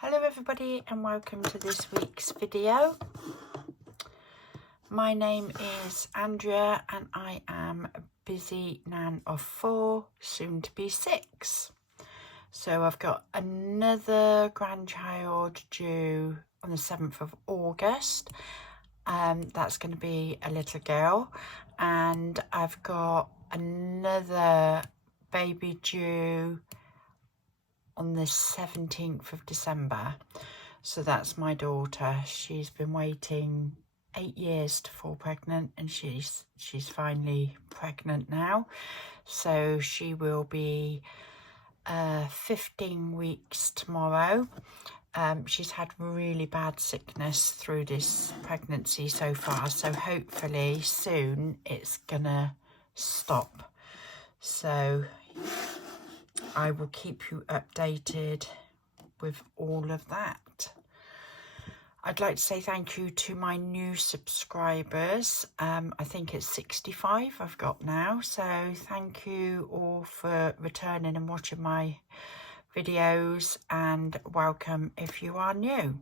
Hello everybody and welcome to this week's video. My name is Andrea and I am a busy nan of 4, soon to be 6. So I've got another grandchild due on the 7th of August. That's going to be a little girl, and I've got another baby due on the 17th of December. So that's my daughter. She's been waiting 8 years to fall pregnant, and she's finally pregnant now. So she will be 15 weeks tomorrow. She's had really bad sickness through this pregnancy so far, so hopefully soon it's gonna stop. So I will keep you updated with all of that. I'd like to say thank you to my new subscribers. I think it's 65 I've got now. So thank you all for returning and watching my videos, and welcome if you are new.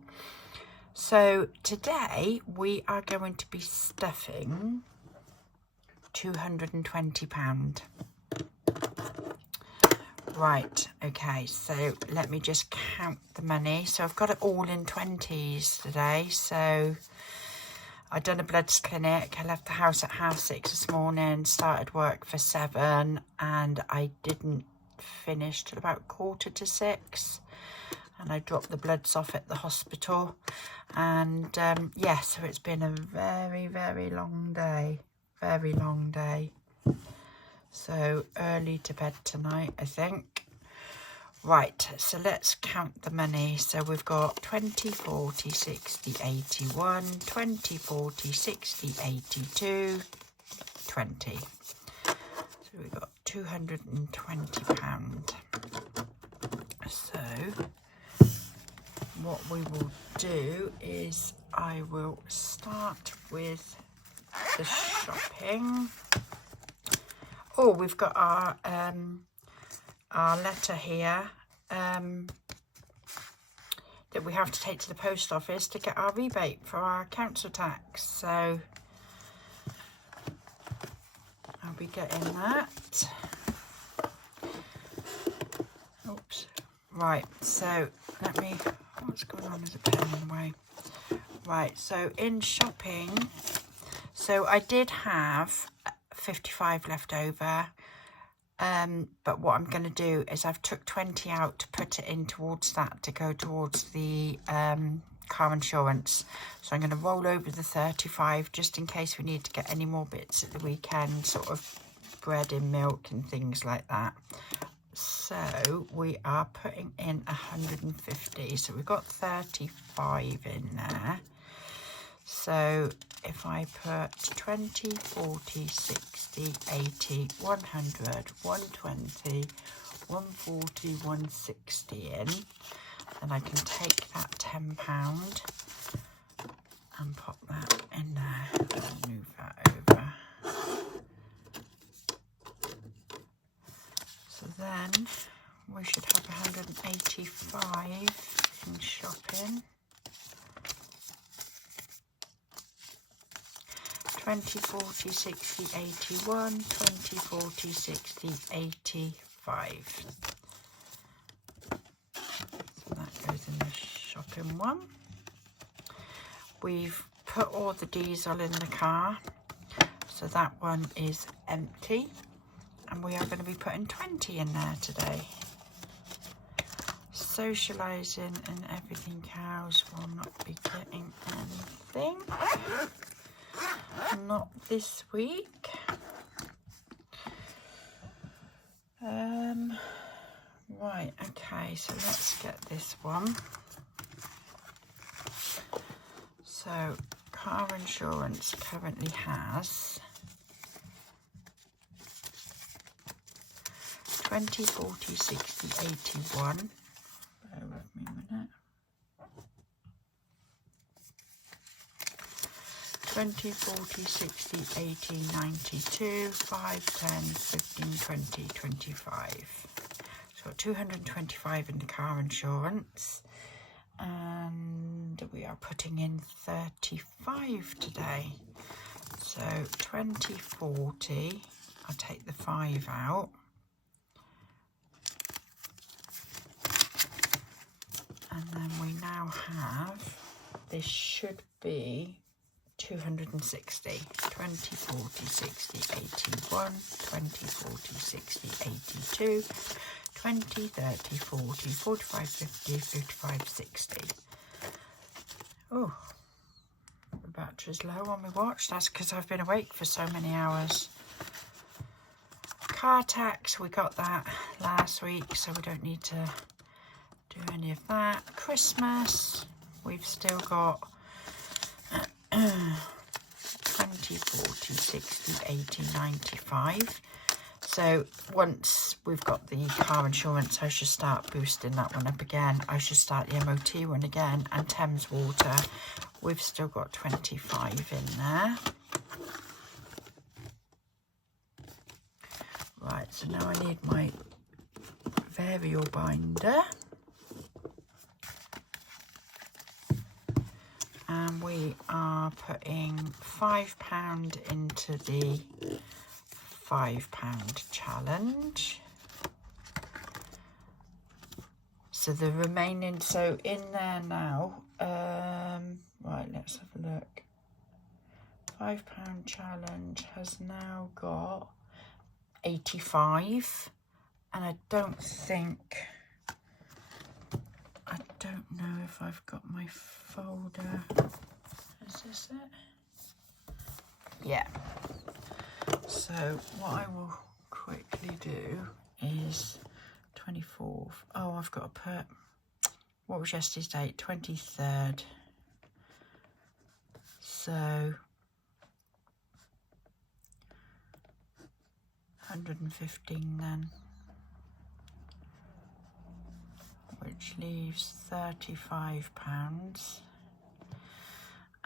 So today we are going to be stuffing £220. Right, okay, so let me just count the money. So I've got it all in 20s today. So I've done a bloods clinic. I left the house at 6:30 this morning, started work for 7, and I didn't finish till about 5:45. And I dropped the bloods off at the hospital. And yeah, so it's been a very, very long day. Very long day. So early to bed tonight, I think. Right, so let's count the money. So we've got 20, 40, 60, 81, 20, 40, 60, 82, 20. So we've got £220. So what we will do is I will start with the shopping. Oh, we've got our letter here that we have to take to the post office to get our rebate for our council tax. So I'll be getting that. Oops. Right, so let me, what's going on? There's a pen in the way. Right, so in shopping, so I did have 55 left over, but what I'm going to do is I've took 20 out to put it in towards that, to go towards the car insurance. So I'm going to roll over the 35 just in case we need to get any more bits at the weekend, sort of bread and milk and things like that. So we are putting in 150, so we've got 35 in there. So if I put 20, 40, 60, 80, 100, 120, 140, 160 in, then I can take that £10 and pop that in there and move that over. So then we should have 185 in shopping. 20, 40, 60, 81, 20, 40, 60, 85. So that goes in the shopping one. We've put all the diesel in the car, so that one is empty. And we are going to be putting 20 in there today. Socialising and everything else will not be getting anything. Not this week. Right, okay, so let's get this one. So car insurance currently has 20, 40, 60, 81. Bear with me a minute. 20, 40, 60, 80, 92, 5, 10, 15, 20, 25. So 225 in the car insurance. and we are putting in 35 today. So 20, 40, I'll take the 5 out. And then we now have, this should be 260. 20, 40, 60, 81, 20, 40, 60, 82, 20, 30, 40, 45, 50, 55, 60. Oh, the battery's low on my watch. That's because I've been awake for so many hours. Car tax, we got that last week, so we don't need to do any of that. Christmas, we've still got 20, 40, 60, 80, 95. So once we've got the car insurance, I should start boosting that one up again. I should start the MOT one again. And Thames Water, we've still got 25 in there. Right, so now I need my varial binder. And we are putting £5 into the £5 challenge. So the remaining, so in there now, right, let's have a look. £5 challenge has now got 85, and I don't know if I've got my folder. Is this it? Yeah. So what I will quickly do is 24th. Oh, I've got to put, what was yesterday's date? 23rd. So 115 then, which leaves £35.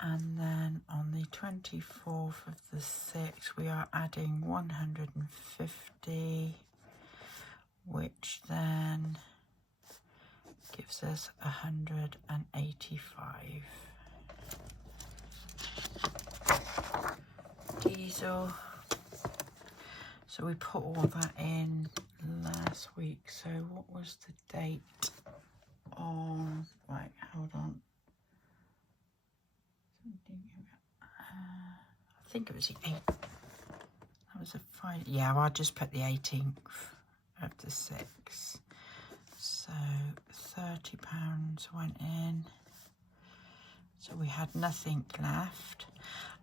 And then on the 24th of the 6th, we are adding 150, which then gives us 185. Diesel. So we put all that in last week. So what was the date on? Right, hold on. I think it was the 8th. That was a Friday. Yeah, well, I'll just put the 18th of the 6th. So £30 went in. So we had nothing left.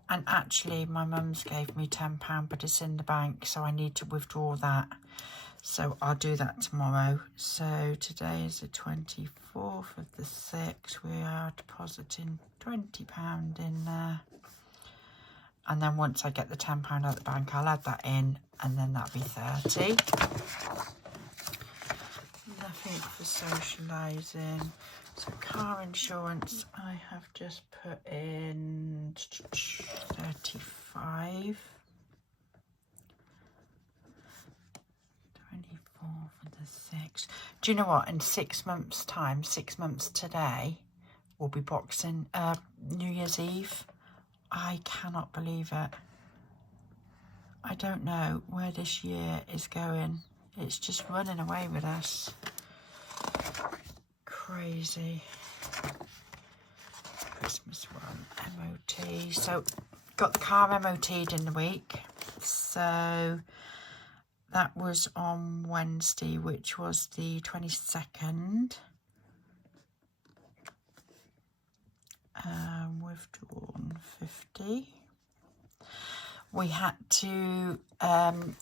And actually, my mum's gave me £10, but it's in the bank, so I need to withdraw that. So I'll do that tomorrow. So today is the 24th of the 6th. We are depositing £20 in there. And then once I get the £10 out of the bank, I'll add that in, and then that'll be 30. Nothing for socialising. So car insurance, I have just put in 35. 24 for the 6th. Do you know what? In 6 months' time, 6 months today, we'll be boxing New Year's Eve. I cannot believe it. I don't know where this year is going. It's just running away with us. Crazy. Christmas one, MOT. So got the car MOT'd in the week. So that was on Wednesday, which was the 22nd. Withdrawn 50. We had to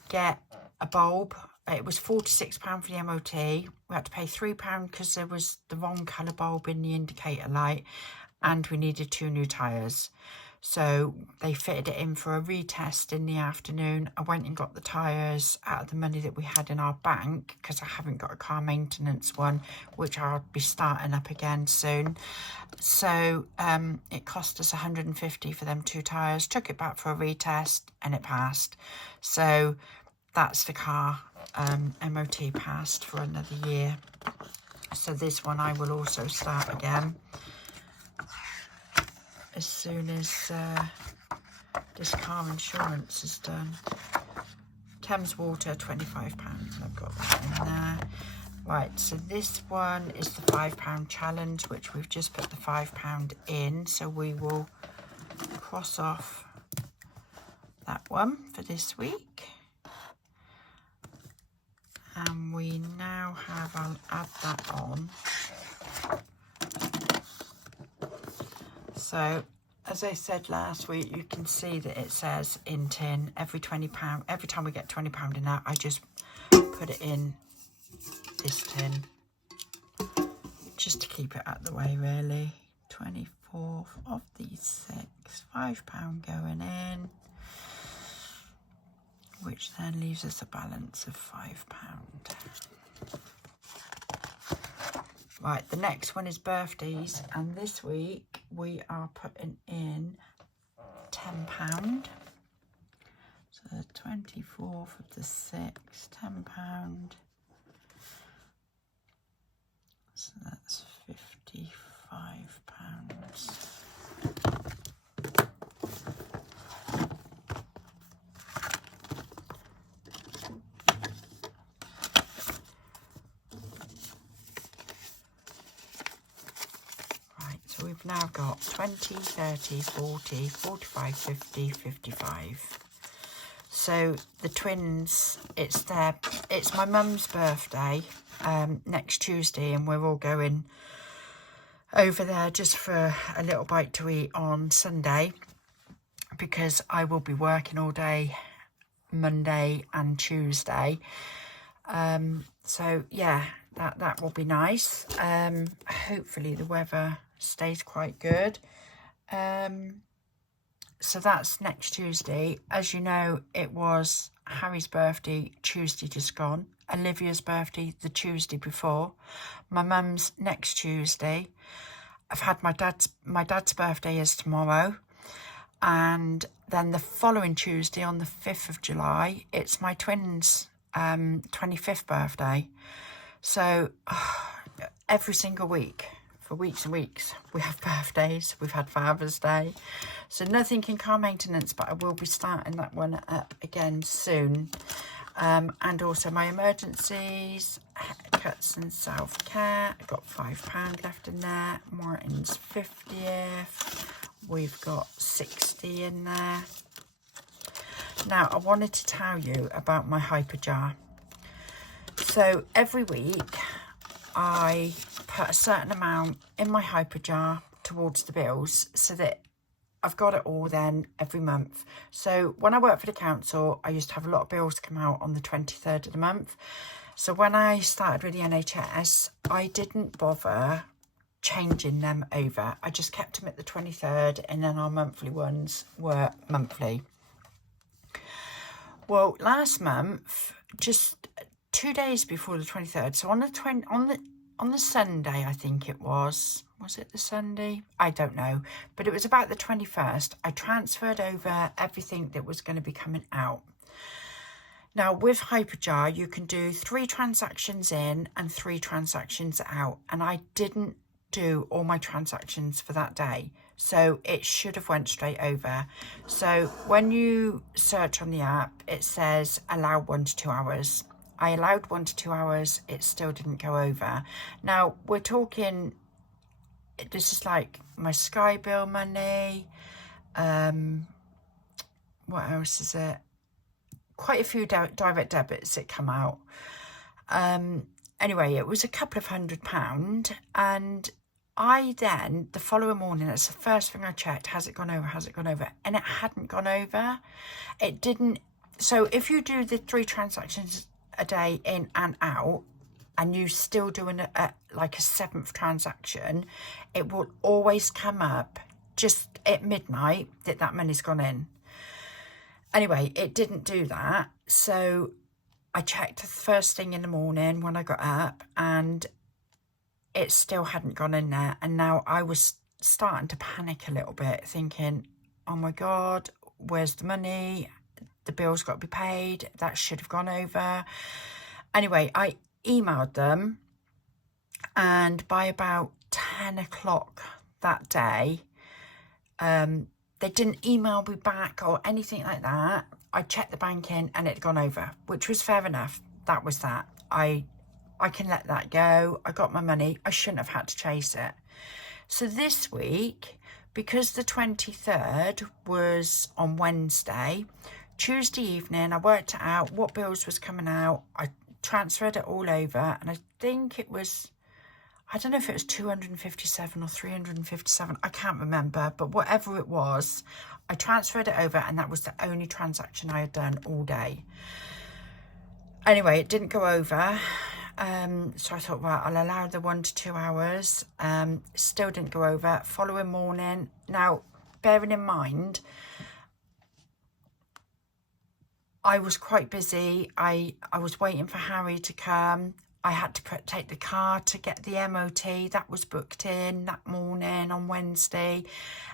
get a bulb. It was £46 for the MOT. We had to pay £3 because there was the wrong colour bulb in the indicator light, and we needed 2 new tyres. So they fitted it in for a retest in the afternoon. I went and got the tyres out of the money that we had in our bank, because I haven't got a car maintenance one, which I'll be starting up again soon. So it cost us 150 for them 2 tyres. Took it back for a retest and it passed. So that's the car MOT passed for another year. So this one I will also start again as soon as this car insurance is done. Thames Water, £25. I've got that in there. Right, so this one is the £5 challenge, which we've just put the £5 in. So we will cross off that one for this week. And we now have, I'll add that on. So, as I said last week, you can see that it says in tin every £20. Every time we get £20 in that, I just put it in this tin. Just to keep it out of the way, really. 24th of these 6, £5 going in. Which then leaves us a balance of £5. Right, the next one is birthdays, and this week we are putting in £10. So the 24th of the 6th, £10. So that's £55. So we've now got 20, 30, 40, 45, 50, 55. So the twins, it's my mum's birthday next Tuesday, and we're all going over there just for a little bite to eat on Sunday, because I will be working all day Monday and Tuesday. So yeah, that will be nice. Hopefully the weather stays quite good. So that's next Tuesday. As you know, it was Harry's birthday Tuesday just gone, Olivia's birthday the Tuesday before, my mum's next Tuesday. I've had my dad's birthday is tomorrow, and then the following Tuesday on the 5th of July it's my twins' 25th birthday. So every single week, for weeks and weeks, we have birthdays. We've had Father's Day. So nothing in car maintenance, but I will be starting that one up again soon. And also my emergencies, haircuts and self-care. I've got £5 left in there. Martin's 50th. We've got 60 in there. Now, I wanted to tell you about my Hyperjar. So every week, I put a certain amount in my Hyperjar towards the bills, so that I've got it all then every month. So when I worked for the council, I used to have a lot of bills come out on the 23rd of the month. So when I started with the NHS, I didn't bother changing them over. I just kept them at the 23rd, and then our monthly ones were monthly. Well, last month, just 2 days before the 23rd, so on the Sunday, I think it was it the Sunday? I don't know, but it was about the 21st, I transferred over everything that was going to be coming out. Now, with Hyperjar, you can do 3 transactions in and 3 transactions out, and I didn't do all my transactions for that day, so it should have went straight over. So when you search on the app, it says allow 1 to 2 hours. I allowed 1 to 2 hours, it still didn't go over. Now, we're talking, this is like my Sky bill money, what else is it? Quite a few direct debits that come out. Anyway, it was a couple of £100, and I then, the following morning, that's the first thing I checked, has it gone over, has it gone over? And it hadn't gone over. It didn't. So if you do the 3 transactions a day in and out, and you still doing like a 7th transaction, it will always come up just at midnight that money's gone in. Anyway, it didn't do that, so I checked the first thing in the morning when I got up, and it still hadn't gone in there. And now I was starting to panic a little bit, thinking, oh my God, where's the money? The bill's got to be paid. That should have gone over. Anyway, I emailed them, And by about 10 o'clock that day, they didn't email me back or anything like that. I checked the banking and it had gone over, which was fair enough. That was that. I can let that go. I got my money. I shouldn't have had to chase it. So this week, because the 23rd was on Wednesday, Tuesday evening, I worked it out what bills was coming out. I transferred it all over, and I think it was, I don't know if it was 257 or 357. I can't remember, but whatever it was, I transferred it over, and that was the only transaction I had done all day. Anyway, it didn't go over. So I thought, well, I'll allow the 1 to 2 hours. Still didn't go over. Following morning. Now, bearing in mind, I was quite busy. I was waiting for Harry to come. I had to take the car to get the MOT. That was booked in that morning on Wednesday.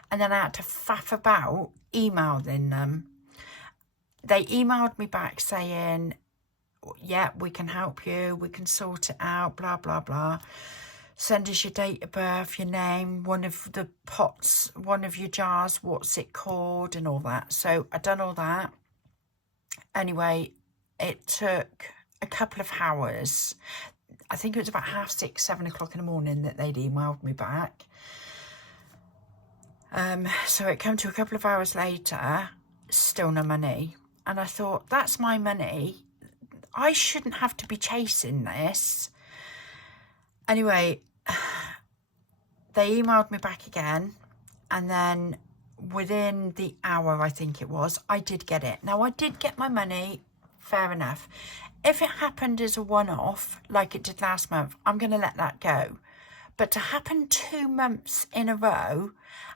And then I had to faff about emailing them. They emailed me back saying, yeah, we can help you, we can sort it out, blah, blah, blah. Send us your date of birth, your name, one of the pots, one of your jars, what's it called, and all that. So I'd done all that. Anyway, it took a couple of hours. I think it was about 6:30, 7 o'clock in the morning that they'd emailed me back. So it came to a couple of hours later, still no money. And I thought, that's my money. I shouldn't have to be chasing this. Anyway, they emailed me back again, and then within the hour, I think it was, I did get it. Now, I did get my money, fair enough. If it happened as a one-off, like it did last month, I'm going to let that go. But to happen 2 months in a row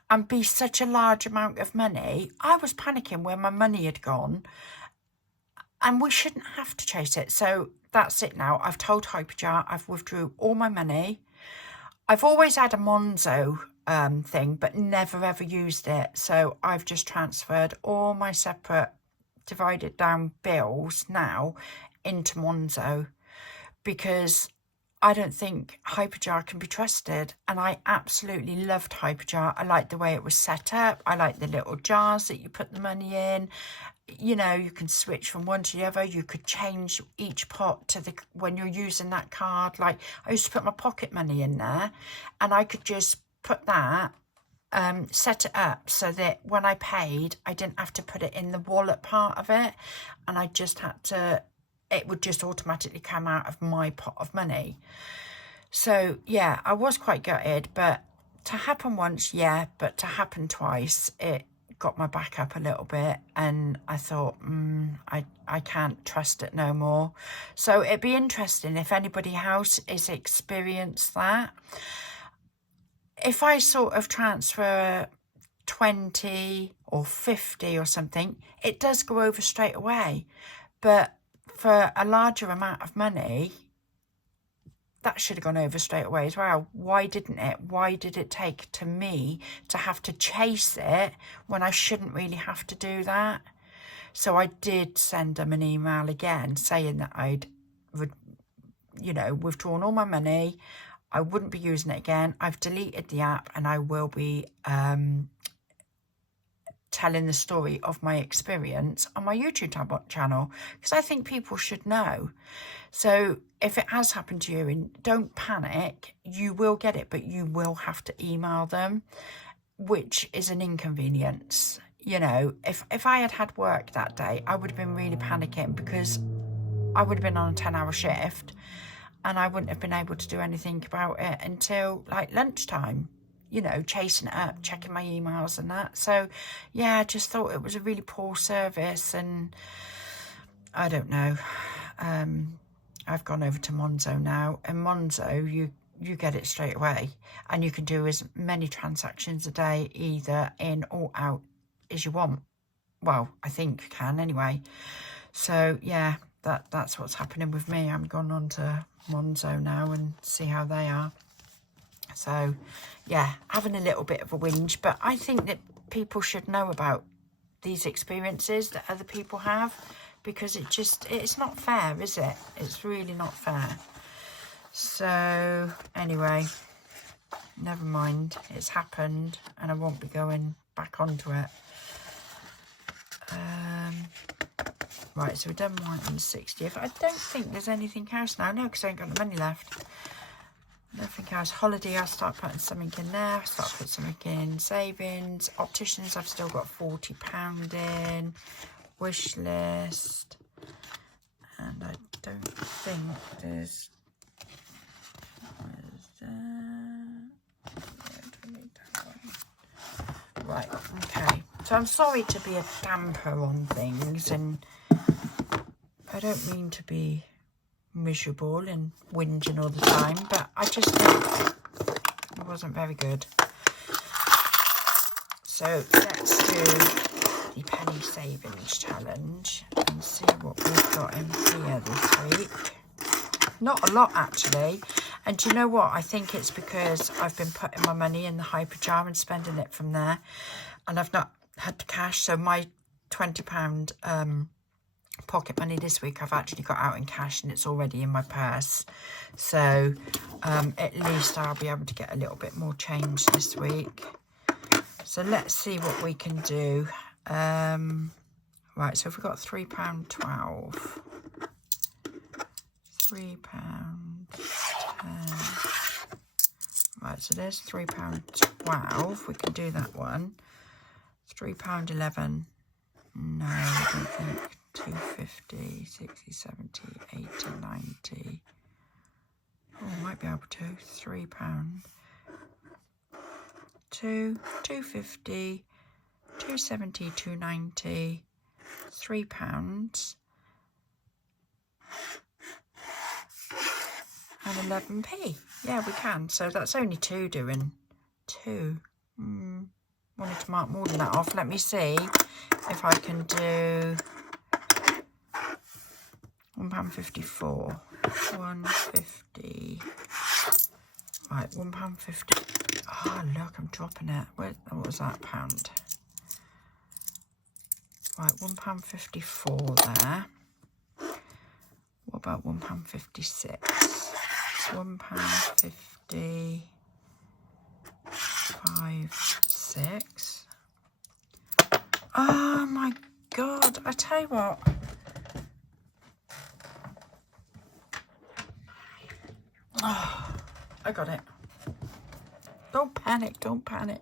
and be such a large amount of money, I was panicking where my money had gone. And we shouldn't have to chase it. So that's it now. I've told Hyperjar I've withdrew all my money. I've always had a Monzo thing, but never ever used it. So I've just transferred all my separate divided down bills now into Monzo, because I don't think Hyperjar can be trusted. And I absolutely loved Hyperjar. I liked the way it was set up. I liked the little jars that you put the money in. You know, you can switch from one to the other. You could change each pot to when you're using that card. Like, I used to put my pocket money in there, and I could just put that, set it up so that when I paid, I didn't have to put it in the wallet part of it, and I just had to, it would just automatically come out of my pot of money. So yeah, I was quite gutted, but to happen once, yeah, but to happen twice, it got my back up a little bit, and I thought, I can't trust it no more. So it'd be interesting if anybody else has experienced that. If I sort of transfer 20 or 50 or something, it does go over straight away. But for a larger amount of money, that should have gone over straight away as well. Why didn't it? Why did it take to me to have to chase it when I shouldn't really have to do that? So I did send them an email again saying that I'd, withdrawn all my money. I wouldn't be using it again. I've deleted the app, and I will be telling the story of my experience on my YouTube channel, because I think people should know. So if it has happened to you, and don't panic, you will get it, but you will have to email them, which is an inconvenience. You know, if I had work that day, I would have been really panicking, because I would have been on a 10-hour shift, and I wouldn't have been able to do anything about it until like lunchtime, you know, chasing it up, checking my emails and that. So yeah, I just thought it was a really poor service, and I don't know. I've gone over to Monzo now, and Monzo, you get it straight away, and you can do as many transactions a day, either in or out, as you want. Well, I think you can anyway. So yeah, that's what's happening with me. I'm going on to Monzo now and see how they are. So yeah, having a little bit of a whinge, but I think that people should know about these experiences that other people have, because it's not fair, is it? It's really not fair. So anyway, never mind, it's happened and I won't be going back onto it. Right, so we've done 160th. I don't think there's anything else now, no, because I ain't got the money left. Nothing else. Holiday, I'll start putting something in there. I'll start putting something in savings. Opticians, I've still got £40 in. Wish list. And I don't think there's... Right, okay. So I'm sorry to be a damper on things, and I don't mean to be miserable and whinging all the time, but I just think it wasn't very good. So let's do the penny savings challenge and see what we've got in here this week. Not a lot, actually. And do you know what? I think it's because I've been putting my money in the Hyperjar and spending it from there, and I've not had the cash. So my £20 pocket money this week I've actually got out in cash, and it's already in my purse. So at least I'll be able to get a little bit more change this week. So let's see what we can do. Right, so if we've got £3.12, £3.10. Right, so there's £3.12. We can do that one. £3.11. No, I don't think. 250, 60, 70, 80, 90. Oh, might be able to. £3. 250, 270, 290, £3 and 11p. Yeah, we can. So that's only two doing. Two. Wanted to mark more than that off. Let me see if I can do £1.54. £1.50. Right, £1.50. Oh, look, I'm dropping it. What was that, pound? Right, £1.54 there. What about £1.56? It's £1.50. 5, 6. Oh my God! I tell you what. Oh, I got it. Don't panic, don't panic.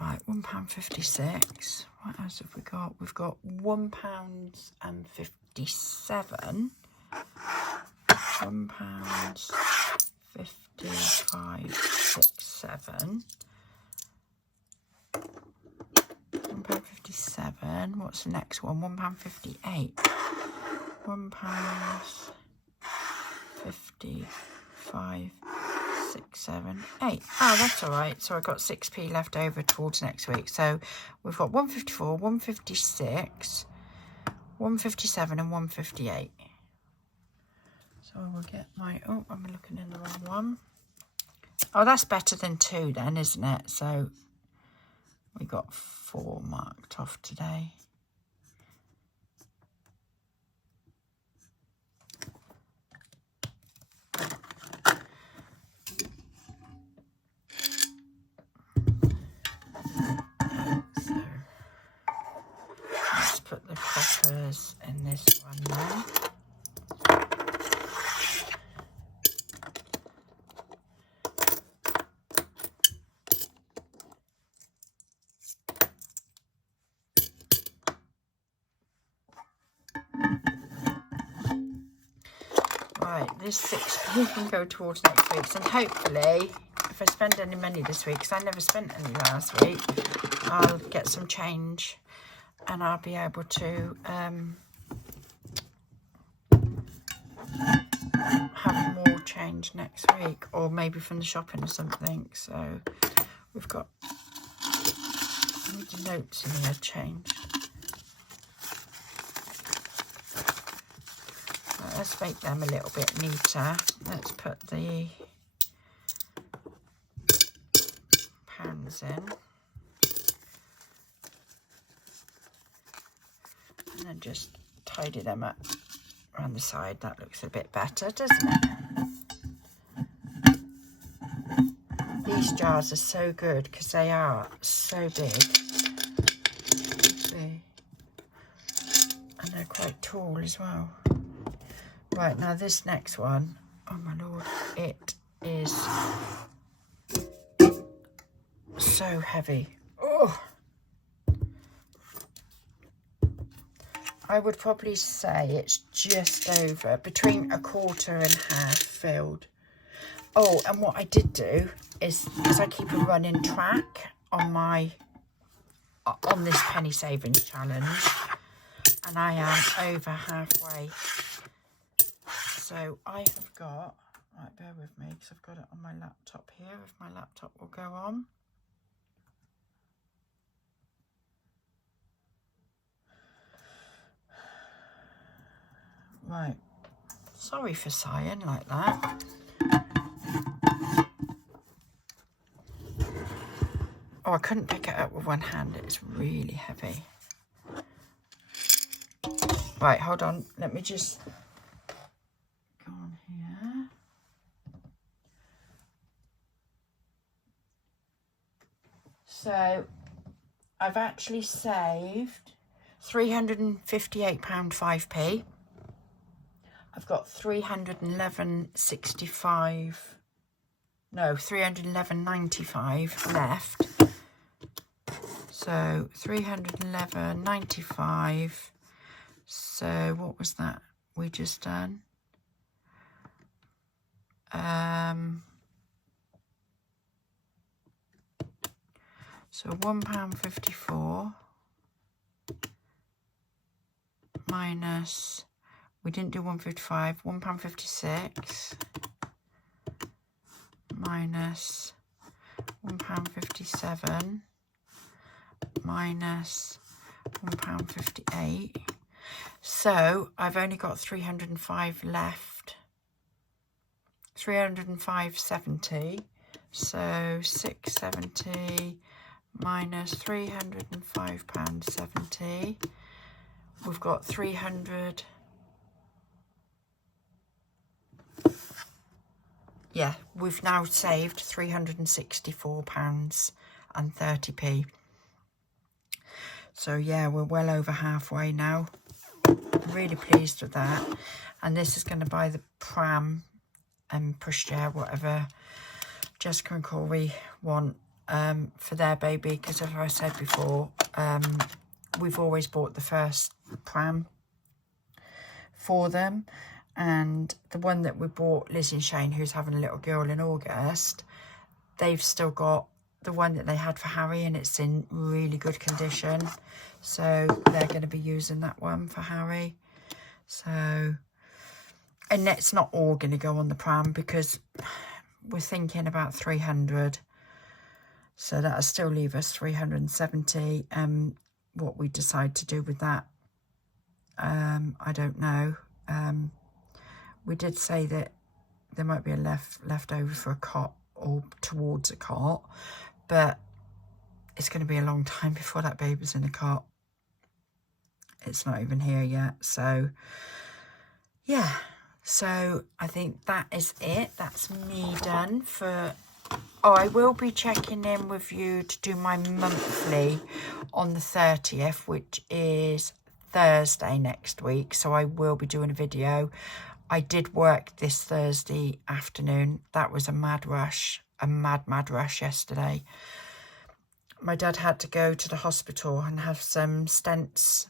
Right, £1.56. What else have we got? We've got £1.57. £1.55, 6, 7. £1.57. What's the next one? £1.58. £1.55, 6, 7, 8. Oh, that's all right. So I've got 6p left over towards next week. So we've got 154, 156, 157 and 158. So I will get my... Oh, I'm looking in the wrong one. Oh, that's better than 2 then, isn't it? So we got 4 marked off today. So let's put the coppers in this one now. Right, this 6p can go towards next week's, and hopefully, if I spend any money this week, because I never spent any last week, I'll get some change, and I'll be able to have more change next week, or maybe from the shopping or something. So we've got the notes in here change. Let's make them a little bit neater. Let's put the pounds in. And then just tidy them up around the side. That looks a bit better, doesn't it? These jars are so good because they are so big. See? And they're quite tall as well. Right, now this next one, oh my lord, it is so heavy. Oh, I would probably say it's just over, between a quarter and half filled. Oh, and what I did do is, because I keep a running track on this penny savings challenge, and I am over halfway. So I have got, right, bear with me, because I've got it on my laptop here, if my laptop will go on. Right, sorry for sighing like that. Oh, I couldn't pick it up with one hand, it's really heavy. Right, hold on, let me just go on here. So, I've actually saved £358.5p. I've got 311.95 left. So 311.95. So what was that we just done? So £1.54 minus, we didn't do 155, £1.56 minus £1.57 minus £1.58. So I've only got 305 left, 305.70. So 670 minus £305.70. We've got 300. Yeah, we've now saved £364.30p. So yeah, we're well over halfway now. I'm really pleased with that. And this is going to buy the pram and pushchair, whatever Jessica and Corey want for their baby, because as I said before, we've always bought the first pram for them, and the one that we bought Lizzie and Shane, who's having a little girl in August, they've still got the one that they had for Harry, and it's in really good condition, so they're going to be using that one for Harry. So, and it's not all going to go on the pram because we're thinking about 300, so that'll still leave us 370. What we decide to do with that, I don't know. We did say that there might be a left over for a cot or towards a cot, but it's going to be a long time before that baby's in a cot. It's not even here yet, so yeah. So I think that is it. That's me done for... Oh, I will be checking in with you to do my monthly on the 30th, which is Thursday next week. So I will be doing a video. I did work this Thursday afternoon. That was a mad rush, a mad rush yesterday. My dad had to go to the hospital and have some stents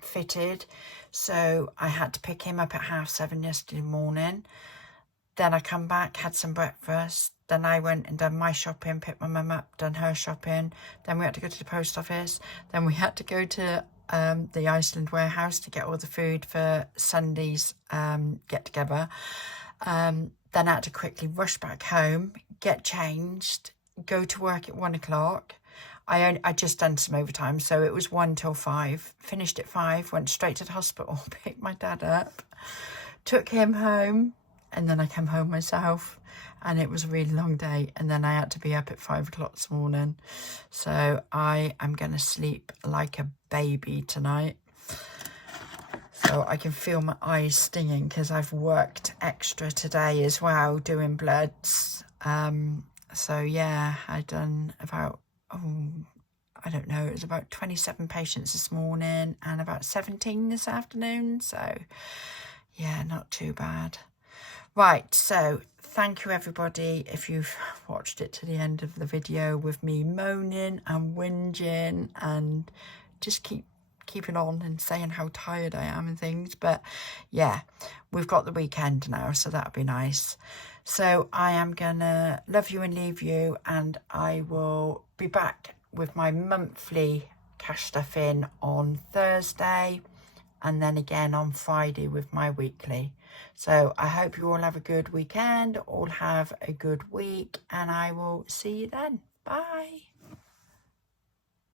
fitted. So I had to pick him up at 7:30 yesterday morning. Then I come back, had some breakfast. Then I went and done my shopping, picked my mum up, done her shopping. Then we had to go to the post office. Then we had to go to the Iceland warehouse to get all the food for Sunday's get-together. Then I had to quickly rush back home, get changed, go to work at 1 o'clock. I just done some overtime, so it was 1 till 5. Finished at 5, went straight to the hospital, picked my dad up, took him home, and then I came home myself, and it was a really long day. And then I had to be up at 5 o'clock this morning, so I am going to sleep like a baby tonight. So I can feel my eyes stinging because I've worked extra today as well doing bloods. So yeah, I done about, I don't know, it was about 27 patients this morning and about 17 this afternoon. So yeah, not too bad. Right, so thank you everybody if you've watched it to the end of the video with me moaning and whinging and just keeping on and saying how tired I am and things. But yeah, we've got the weekend now, so that'll be nice. So I am gonna love you and leave you, and I will be back with my monthly cash stuff in on Thursday, and then again on Friday with my weekly. So I hope you all have a good weekend, all have a good week, and I will see you then. Bye.